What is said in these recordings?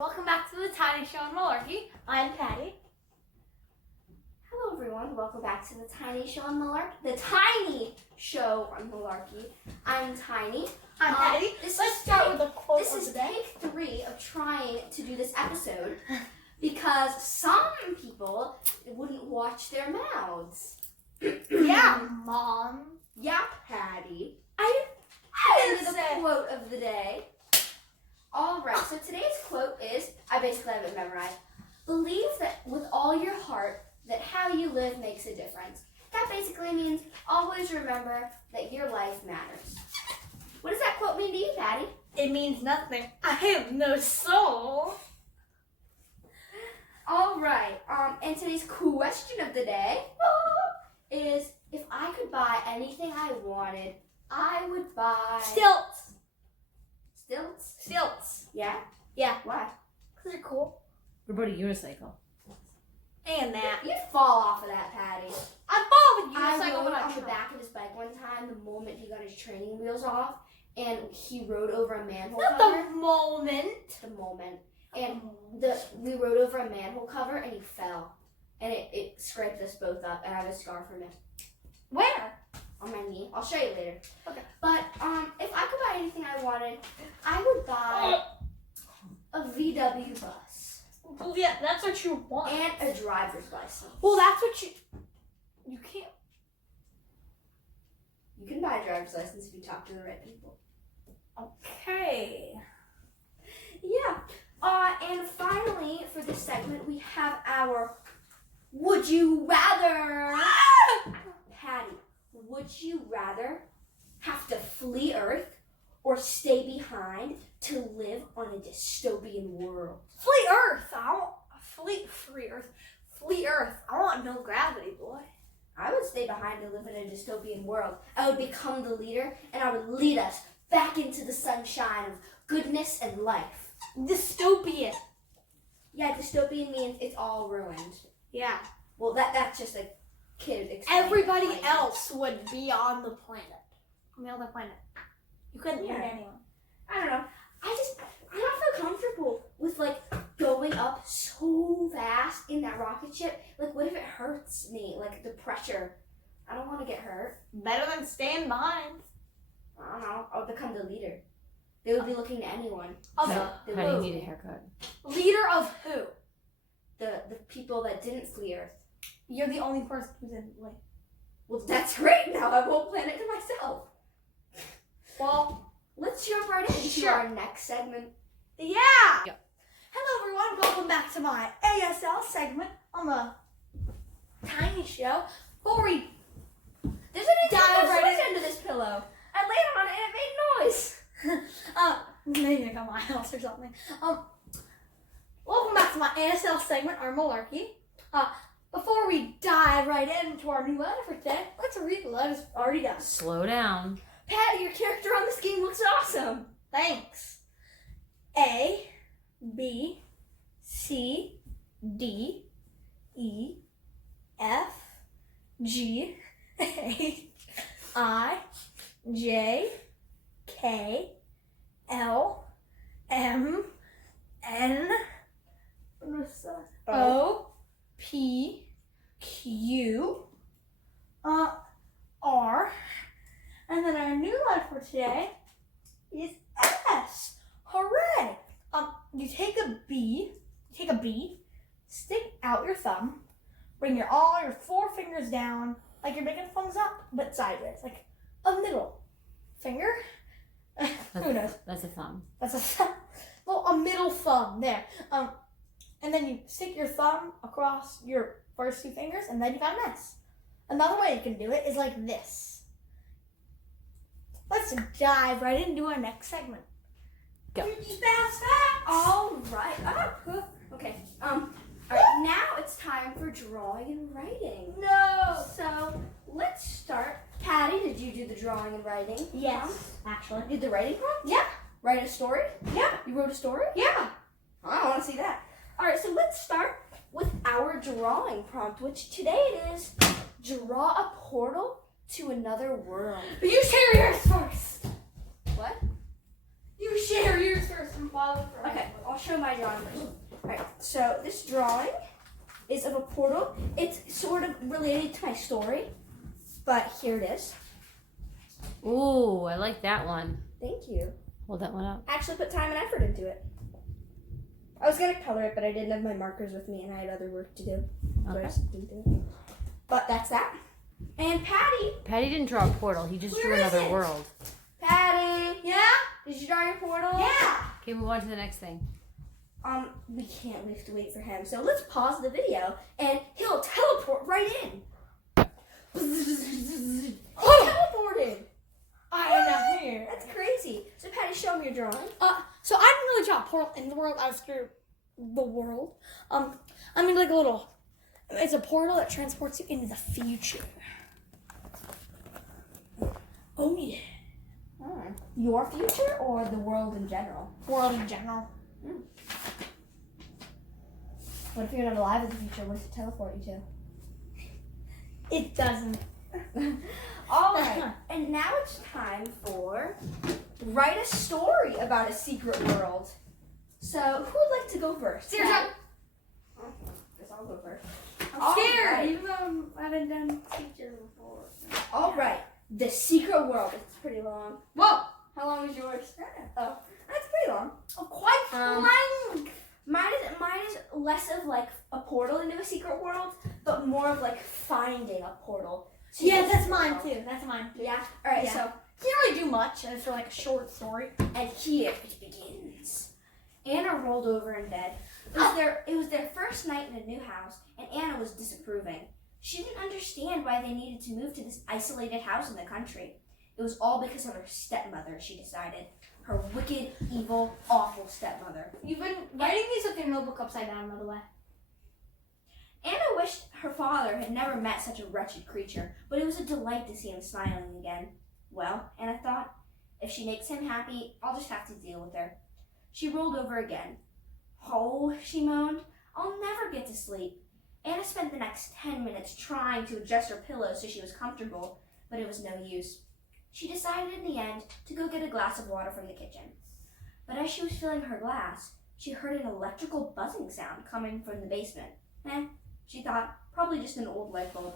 Welcome back to the Tiny Show on Malarkey. I'm Patty. Hello everyone, welcome back to the Tiny Show on Malarkey. The Tiny Show on Malarkey. I'm Tiny. I'm Patty. Let's start with a quote of the day. This is take 3 of trying to do this episode because some people wouldn't watch their mouths. Yeah, Mom. Yeah, Patty. I And the quote of the day. Alright, so today's quote is, I basically have it memorized. Believe that with all your heart that how you live makes a difference. That basically means always remember that your life matters. What does that quote mean to you, Patty? It means nothing. I have no soul. Alright, and today's question of the day is, if I could buy anything I wanted, I would buy... Stilts. Stilts? Stilts. Yeah? Yeah. Why? Because they're cool. What about a unicycle? And that. You'd fall off of that, Patty. I fall with I unicycle rode when I on the back of his bike one time the moment he got his training wheels off, and he rode over a manhole Not cover. the moment. The moment. And we rode over a manhole cover, and he fell. And it scraped us both up, and I have a scar from it. Where? On my knee. I'll show you later. Okay. But if I could buy anything I wanted, I would buy a VW bus Well, yeah, that's what you want. and a driver's license. Well, that's what you can't. You can buy a driver's license if you talk to the right people. Okay. Yeah. And finally, for this segment, we have our Would You Rather. Patty, would you rather have to flee Earth or stay behind to live on a dystopian world? Flee Earth. I want free Earth. Flee Earth. I want no gravity, boy. I would stay behind to live in a dystopian world. I would become the leader, and I would lead us back into the sunshine of goodness and life. Dystopian. Yeah, dystopian means it's all ruined. Yeah. Well, that's just a kid explaining Everybody language. else would be on the planet. On the other planet. You couldn't Yeah. hurt anyone. I don't know. I don't feel comfortable with going up so fast in that rocket ship. Like, what if it hurts me? Like the pressure. I don't want to get hurt. Better than staying behind. I don't know. I'll become the leader. They would be looking to anyone. Of How They do you would. need a haircut? leader of who? The people that didn't flee Earth. You're the only person who's in the way. Well, that's great. Now I won't plan it to myself. Well, Let's jump right into Sure. our next segment. yeah. Hello, everyone. Welcome back to my ASL segment on the Tiny Show. Before we There's an Dive right switch under this pillow. I laid on it and it made noise. maybe I got my house or something. Welcome back to my ASL segment, our Malarkey. Before we dive right into our new letter for today, let's read the letters already done. Slow down. Patty, your character on this game looks awesome. Thanks. A, B, C, D, E, F, G, H, I, J, K, L, M, N, O, P, Q, R, and then our new letter for today is S. Hooray! You take a B, stick out your thumb, bring all your 4 fingers down, like you're making thumbs up, but sideways, like a middle finger. Who knows? That's a thumb. That's a thumb. Well, a middle thumb there. And then you stick your thumb across your first 2 fingers, and then you got an S. Another way you can do it is like this. Let's dive right into our next segment. Go. Fast. All right. Okay. All right. Now it's time for drawing and writing. No. So let's start. Patty, did you do the drawing and writing? Yes, actually. Did the writing prompt? Yeah. Write a story? Yeah. You wrote a story? Yeah. I want to see that. All right. So let's start with our drawing prompt, which today it is draw a portal to another world. You share yours first. What? You share yours first and follow first. Okay. I'll show my drawing first. Alright, so this drawing is of a portal. It's sort of related to my story, but here it is. Ooh, I like that one. Thank you. Hold that one up. I actually put time and effort into it. I was gonna color it, but I didn't have my markers with me and I had other work to do. So I Okay. just didn't do it. But that's that. And Patty. Patty didn't draw a portal. He just drew Where is another it? world. Patty. Yeah? Did you draw your portal? Yeah. Okay, move on to the next thing. We can't have to wait for him. So let's pause the video and he'll teleport right in. Teleported. I am not here. That's crazy. So Patty, show me your drawing. So I didn't really draw a portal in the world. I was through the world. I mean, like a little. It's a portal that transports you into the future. Oh yeah. Your future or the world in general? World in general. What if you're not alive in the future? What does it teleport you to? It doesn't. All right. And now it's time for write a story about a secret world. So who would like to go first? Serious. Guess I'll go first. I'm scared, All right. even though I haven't done teachers before. All right. The secret world. It's pretty long. Whoa! How long is yours? Oh, that's pretty long. Oh, quite long. Mine is less of like a portal into a secret world, but more of like finding a portal. to Yeah, a that's secret mine world. too. That's mine too. Yeah. All right. Yeah. So Can't really do much. It's like a short story. and here it begins. Anna rolled over in bed. It was their first night in a new house, and Anna was disapproving. She didn't understand why they needed to move to this isolated house in the country. It was all because of her stepmother, she decided. Her wicked, evil, awful stepmother. You've been writing these with your notebook upside down, by the way. Anna wished her father had never met such a wretched creature, but it was a delight to see him smiling again. Well, Anna thought, if she makes him happy, I'll just have to deal with her. She rolled over again. Oh, she moaned, I'll never get to sleep. Anna spent the next 10 minutes trying to adjust her pillow so she was comfortable, but it was no use. She decided in the end to go get a glass of water from the kitchen. But as she was filling her glass, she heard an electrical buzzing sound coming from the basement. She thought, probably just an old light bulb.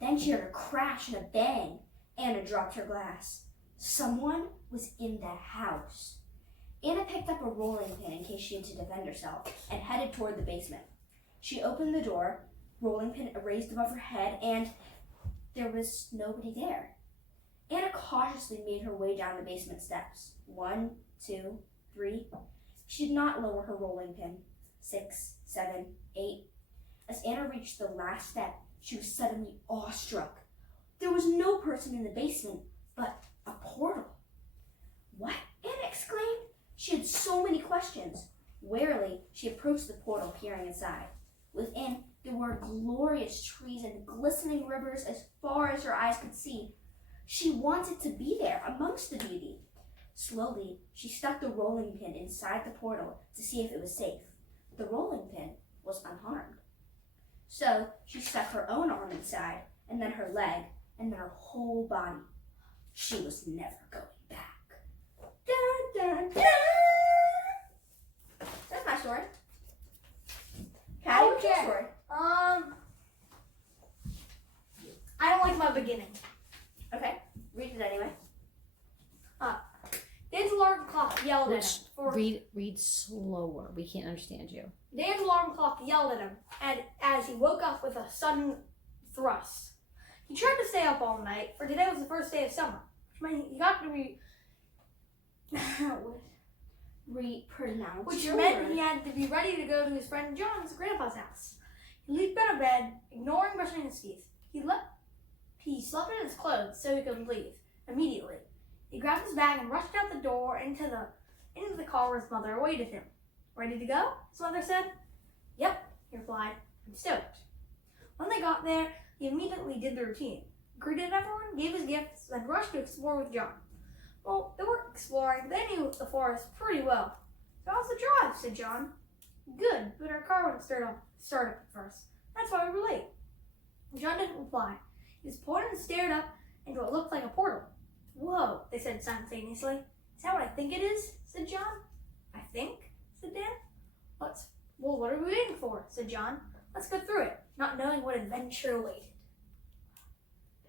Then she heard a crash and a bang. Anna dropped her glass. Someone was in the house. Anna picked up a rolling pin in case she had to defend herself and headed toward the basement. She opened the door, rolling pin raised above her head, and there was nobody there. Anna cautiously made her way down the basement steps. 1, 2, 3. She did not lower her rolling pin. 6, 7, 8. As Anna reached the last step, she was suddenly awestruck. There was no person in the basement, but a portal. What? Anna exclaimed. She had so many questions. Warily, she approached the portal, peering inside. Within, there were glorious trees and glistening rivers as far as her eyes could see. She wanted to be there amongst the beauty. Slowly, she stuck the rolling pin inside the portal to see if it was safe. The rolling pin was unharmed. So she stuck her own arm inside, and then her leg, and then her whole body. She was never going back. Dun, dun, dun. That's my story. Patty, what's your Okay. story? I don't like my beginning. Okay, read it anyway. Dan's alarm clock yelled at him. Read slower. We can't understand you. Dan's alarm clock yelled at him as he woke up with a sudden thrust. He tried to stay up all night, for today was the first day of summer, which meant he got to be Pronounce which your meant word. he had to be ready to go to his friend John's grandpa's house. He leaped out of bed, ignoring brushing his teeth. He slept in his clothes so he could leave immediately. He grabbed his bag and rushed out the door into the car where his mother awaited him. Ready to go? His mother said. Yep, he replied. I'm stoked. When they got there, he immediately did the routine. Greeted everyone, gave his gifts, then rushed to explore with John. Well, they weren't exploring. They knew the forest pretty well. So how's the drive? Said John. Good, but our car wouldn't start up at first. That's why we were late. John didn't reply. He was pointed and stared up into what looked like a portal. Whoa, they said simultaneously. Is that what I think it is? Said John. I think? Said Dan. Well, what are we waiting for? Said John. Let's go through it, not knowing what adventure awaited.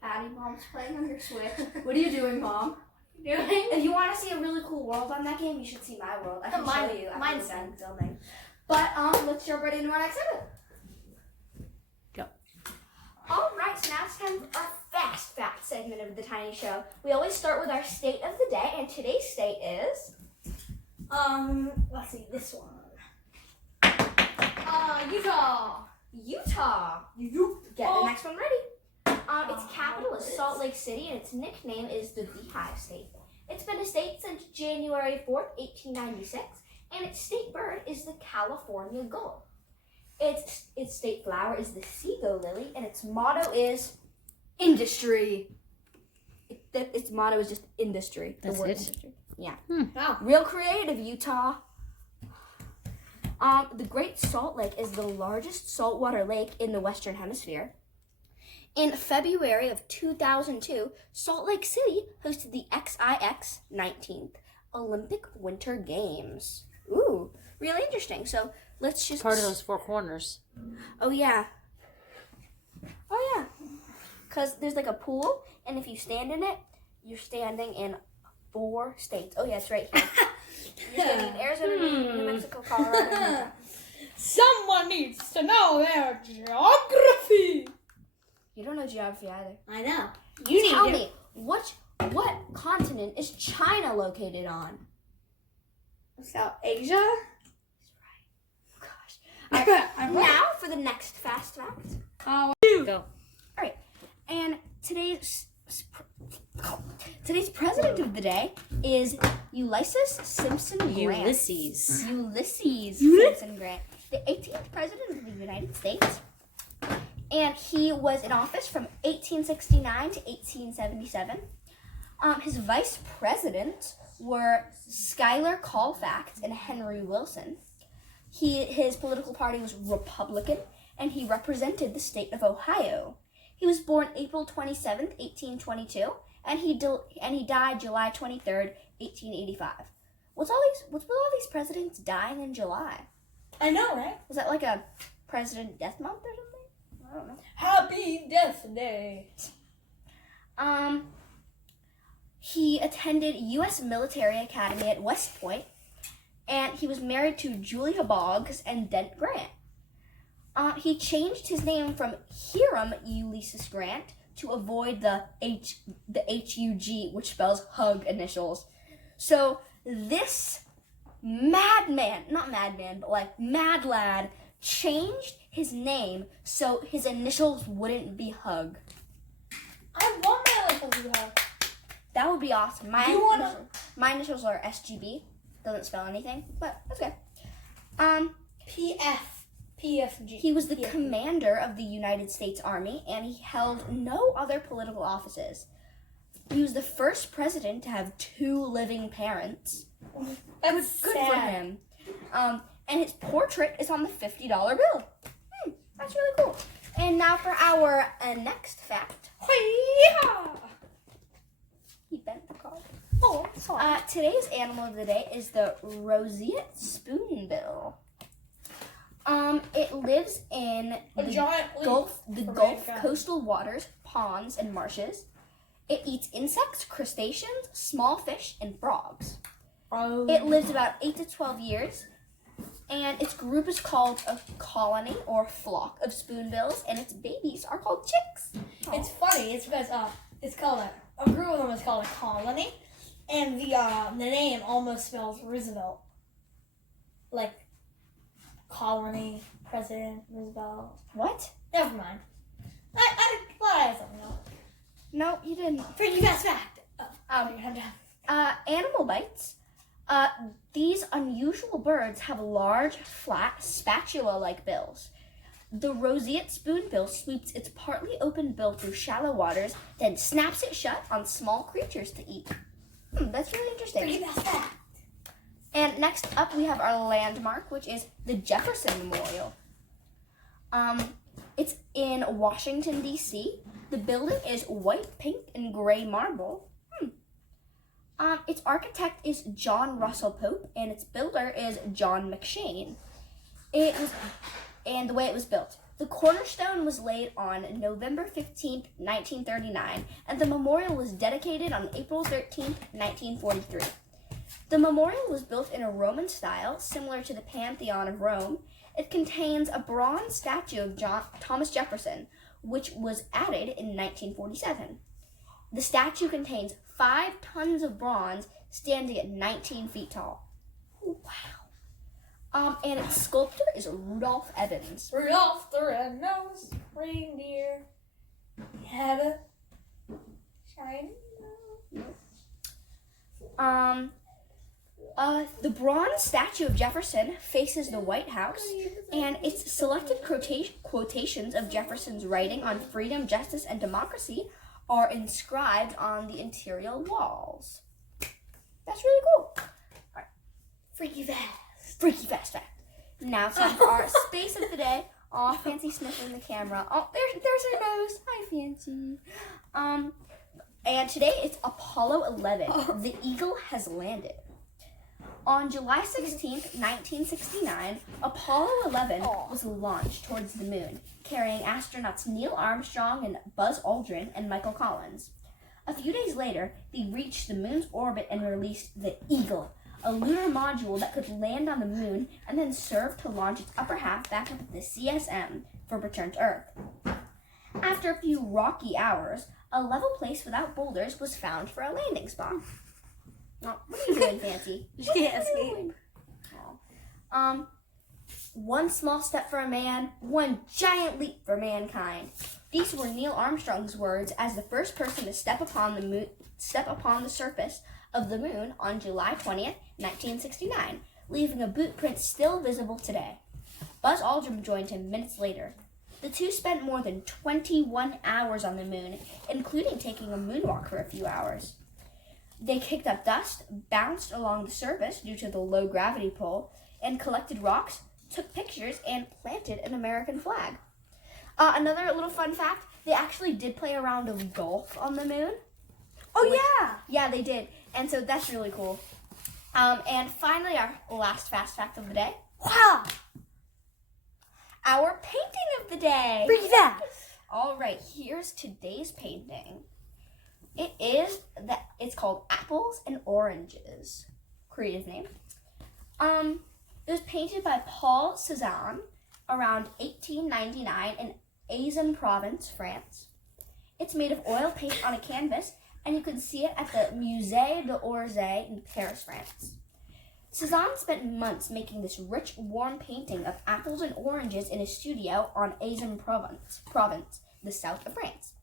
Patty, Mom's playing on your Switch. What are you doing, Mom? Doing? If you want to see a really cool world on that game, you should see my world. I can show you after mine's we're done filming. But let's jump right into our next segment. Go. All right, so now it's time for our fast fact segment of the Tiny Show. We always start with our state of the day, and today's state is let's see, this one. Utah. Utah. Get the next one ready. Its capital is Salt Lake City, and its nickname is the Beehive State. It's been a state since January 4th, 1896, and its state bird is the California gull. Its state flower is the Seago lily, and its motto is industry. Its motto is just industry. That's the word it? industry. Yeah. Wow. Real creative, Utah. The Great Salt Lake is the largest saltwater lake in the Western Hemisphere. In February of 2002, Salt Lake City hosted the XIX 19th Olympic Winter Games. Ooh, really interesting. So let's just... Part of those four corners. Oh, yeah. Oh, yeah. Because there's like a pool, and if you stand in it, you're standing in 4 states. Oh, yeah, it's right here. You're standing in Arizona, New Mexico, Colorado, and Utah. Someone needs to know their geography. You don't know geography either. I know. Tell me, what continent is China located on? South Asia. Gosh. Now for the next fast fact. Go. And today's president of the day is Ulysses Simpson Grant. Ulysses. Ulysses Simpson Grant, the 18th president of the United States. And he was in office from 1869 to 1877. His vice presidents were Schuyler Colfax and Henry Wilson. His political party was Republican, and he represented the state of Ohio. He was born April 27th, 1822, and he died July 23rd, 1885. What's with all these presidents dying in July? I know, right? Was that like a president death month or something? I don't know. Happy Death Day. He attended U.S. Military Academy at West Point, and he was married to Julia Boggs and Dent Grant. He changed his name from Hiram Ulysses Grant to avoid the HUG, which spells hug initials. So this mad lad changed his name so his initials wouldn't be hug. I want my initials to be hug. That would be awesome. My initials are SGB. Doesn't spell anything, but that's okay. PFG. He was the commander of the United States Army, and he held no other political offices. He was the first president to have 2 living parents. That's Good sad. for him. And his portrait is on the $50 bill. That's really cool. And now for our next fact. He bent the card. Oh, sorry. Today's animal of the day is the roseate spoonbill. It lives in the Gulf coastal waters, ponds, and marshes. It eats insects, crustaceans, small fish, and frogs. It lives about 8 to 12 years, and its group is called a colony or flock of spoonbills, and its babies are called chicks. It's funny. It's because it's called a group of them is called a colony, and the name almost spells Roosevelt, like colony, President Roosevelt. What? Never mind. I thought I had something else. No, you didn't. For you guys fact. You have to. Animal bites. These unusual birds have large, flat, spatula-like bills. The roseate spoonbill sweeps its partly open bill through shallow waters, then snaps it shut on small creatures to eat. That's really interesting. For you guys fact. And next up, we have our landmark, which is the Jefferson Memorial. It's in Washington, D.C. The building is white, pink, and gray marble. Its architect is John Russell Pope, and its builder is John McShane. And the way it was built. The cornerstone was laid on November 15th, 1939, and the memorial was dedicated on April 13th, 1943. The memorial was built in a Roman style, similar to the Pantheon of Rome. It contains a bronze statue of Thomas Jefferson, which was added in 1947. The statue contains 5 tons of bronze, standing at 19 feet tall. Oh, wow. And its sculptor is Rudolph Evans. Rudolph the red-nosed reindeer had a shiny nose. The bronze statue of Jefferson faces the White House, and its selected quotations of Jefferson's writing on freedom, justice, and democracy are inscribed on the interior walls. That's really cool. All right. Freaky fast fact. Now it's time for our space of the day. Aw, Fancy sniffing the camera. Oh, there's her nose. Hi, Fancy. And today it's Apollo 11. The Eagle has landed. On July 16th, 1969, Apollo 11 was launched towards the moon, carrying astronauts Neil Armstrong and Buzz Aldrin and Michael Collins. A few days later, they reached the moon's orbit and released the Eagle, a lunar module that could land on the moon and then serve to launch its upper half back up at the CSM for return to Earth. After a few rocky hours, a level place without boulders was found for a landing spot. Oh, what are you doing, Fancy? Just can't escape. One small step for a man, one giant leap for mankind. These were Neil Armstrong's words as the first person to step upon the surface of the moon on July 20th, 1969, leaving a boot print still visible today. Buzz Aldrin joined him minutes later. The two spent more than 21 hours on the moon, including taking a moonwalk for a few hours. They kicked up dust, bounced along the surface due to the low gravity pull, and collected rocks, took pictures, and planted an American flag. Another little fun fact, they actually did play a round of golf on the moon. Yeah, they did. And so that's really cool. And finally, our last fast fact of the day. Wow! Our painting of the day. Bring that! All right, here's today's painting. It's called Apples and Oranges. Creative name. It was painted by Paul Cézanne around 1899 in Aix-en-Provence, France. It's made of oil paint on a canvas, and you can see it at the Musée d'Orsay in Paris, France. Cézanne spent months making this rich, warm painting of apples and oranges in his studio on Aix-en-Provence, the south of France.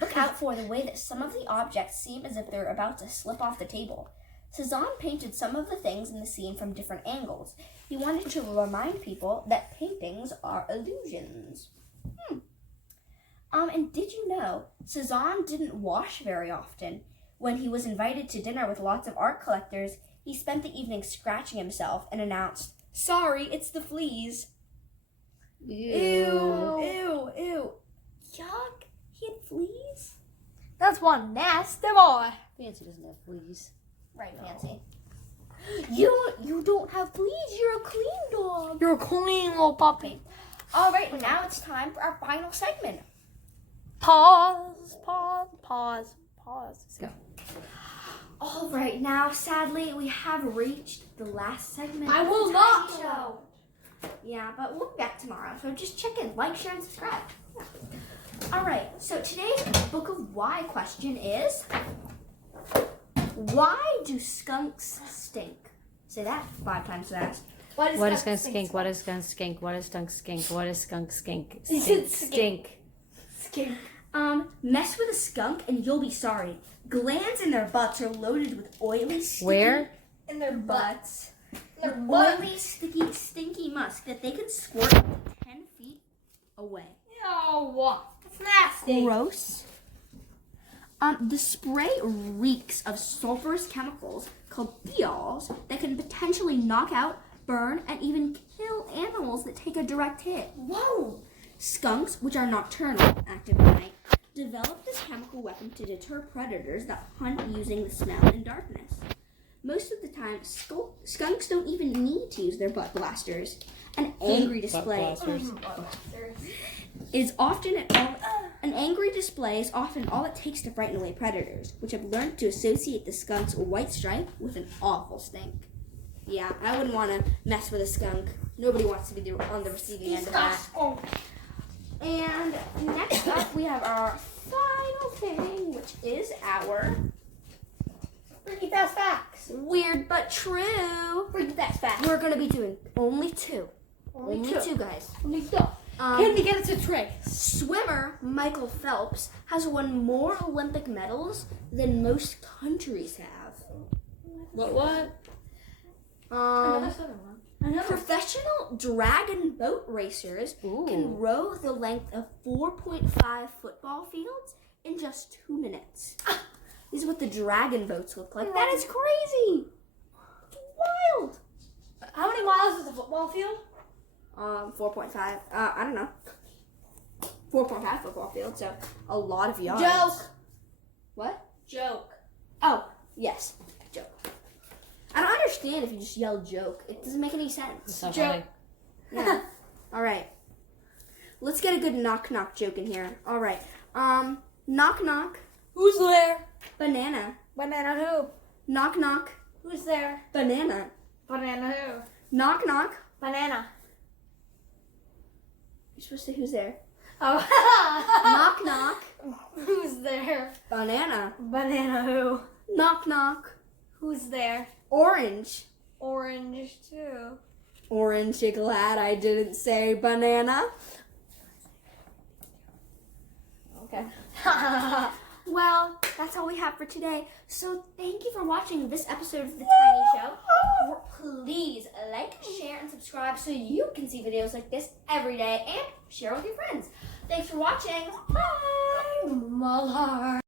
Look out for the way that some of the objects seem as if they're about to slip off the table. Cézanne painted some of the things in the scene from different angles. He wanted to remind people that paintings are illusions. And did you know Cézanne didn't wash very often? When he was invited to dinner with lots of art collectors, he spent the evening scratching himself and announced, "Sorry, it's the fleas." Ew. Yuck. He had fleas? That's one nasty boy. Fancy doesn't have fleas. Right, Fancy. You don't have fleas. You're a clean dog. You're a clean little puppy. All right, now it's time for our final segment. Pause. Let's go. All right, now sadly we have reached the last segment. I of will the not. Tiny Show. Yeah, but we'll be back tomorrow. So just check in, like, share, and subscribe. Yeah. All right. So today's Book of Why question is: why do skunks stink? Say that 5 times fast. What is skunk skink? What is skunk skink? What is skunk skink? What is skunk skink? Skink. Skink. Mess with a skunk and you'll be sorry. Glands in their butts are loaded with oily, sticky... Where? In their Butts. Their With butt. oily, sticky, stinky musk that they could squirt up to 10 feet away. Ew. That's nasty. Gross. The spray reeks of sulfurous chemicals called thiols that can potentially knock out, burn, and even kill animals that take a direct hit. Whoa. Skunks, which are nocturnal, active at night, develop this chemical weapon to deter predators that hunt using the smell in darkness. Most of the time, skunks don't even need to use their butt blasters. An angry display is often all it takes to frighten away predators, which have learned to associate the skunk's white stripe with an awful stink. Yeah, I wouldn't want to mess with a skunk. Nobody wants to be on the receiving end of that. And next up, we have our final thing, which is our Freaky fast facts. weird but true. Freaky fast facts. We're going to be doing only two. Only two, guys. Only two. Can we get it to Trey? Swimmer Michael Phelps has won more Olympic medals than most countries have. What? Professional dragon boat racers can row the length of 4.5 football fields in just 2 minutes. These are what the dragon boats look like. That is crazy. It's wild. How many miles is the football field? 4.5. I don't know. 4.5 football field, so a lot of yards. Joke. What? Joke. Oh, yes. Joke. I don't understand if you just yell joke. It doesn't make any sense. It's not Joke. funny. Yeah. All right. Let's get a good knock-knock joke in here. All right. Knock-knock. Who's there? Banana. Banana who? Knock-knock. Who's there? Banana. Banana who? Knock-knock. Banana. You're supposed to say who's there. Oh. Knock-knock. Who's there? Banana. Banana who? Knock-knock. Who's there? Orange. Orange too. Orange, you glad I didn't say banana? Okay. Well, that's all we have for today. So thank you for watching this episode of The Tiny Show. Please like, share, and subscribe so you can see videos like this every day and share with your friends. Thanks for watching. Bye! Malar.